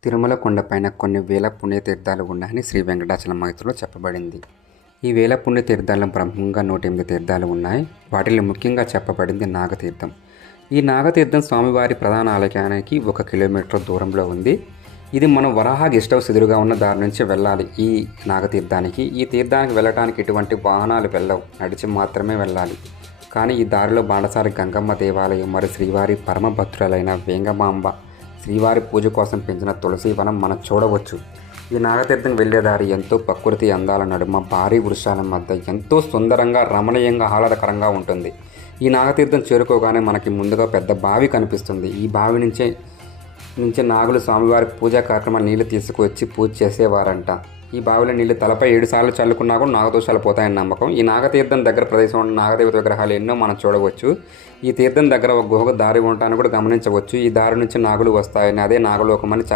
తిరుమల కొండపైన కొన్ని వేల పుణ్యతీర్థాలు ఉన్నాయని శ్రీ వెంకటాచలమహితులో చెప్పబడింది. ఈ వేల పుణ్యతీర్థాల్లో ప్రముఖంగా 108 తీర్థాలు ఉన్నాయి. వాటిలో ముఖ్యంగా చెప్పబడింది నాగతీర్థం. ఈ నాగతీర్థం స్వామివారి ప్రధాన ఆలయానికి 1 కిలోమీటర్ దూరంలో ఉంది. ఇది మనం వరాహ గెస్ట్ హౌస్ ఎదురుగా ఉన్న దారి నుంచి వెళ్ళాలి. ఈ నాగతీర్థానికి ఈ తీర్థానికి వెళ్ళటానికి ఎటువంటి వాహనాలు వెళ్ళవు, నడిచి మాత్రమే వెళ్ళాలి. కానీ ఈ దారిలో బాణసారి గంగమ్మ దేవాలయం మరియు శ్రీవారి పరమభక్తురాలైన వేంగమాంబ శ్రీవారి పూజ కోసం పెంచిన తులసి వనం మనం చూడవచ్చు. ఈ నాగతీర్థం వెళ్ళేదారి ఎంతో ప్రకృతి అందాల నడుమ భారీ వృక్షాల మధ్య ఎంతో సుందరంగా, రమణీయంగా, ఆహ్లాదకరంగా ఉంటుంది. ఈ నాగతీర్థం చేరుకోగానే మనకి ముందుగా పెద్ద బావి కనిపిస్తుంది. ఈ బావి నుంచే నాగులు స్వామివారి పూజా కార్యక్రమాలు నీళ్లు తీసుకువచ్చి పూజ చేసేవారంట. ఈ బావిలో నీళ్లు తలపై 7 సార్లు చల్లుకున్నా కూడా నాగదోషాలు పోతాయని నమ్మకం. ఈ నాగతీర్థం దగ్గర ప్రదేశంలో ఉన్న నాగదేవత విగ్రహాలు ఎన్నో మనం చూడవచ్చు. ఈ తీర్థం దగ్గర ఒక గుహకు దారి ఉండటాన్ని కూడా గమనించవచ్చు. ఈ దారి నుంచి నాగులు వస్తాయని, అదే నాగలోకమని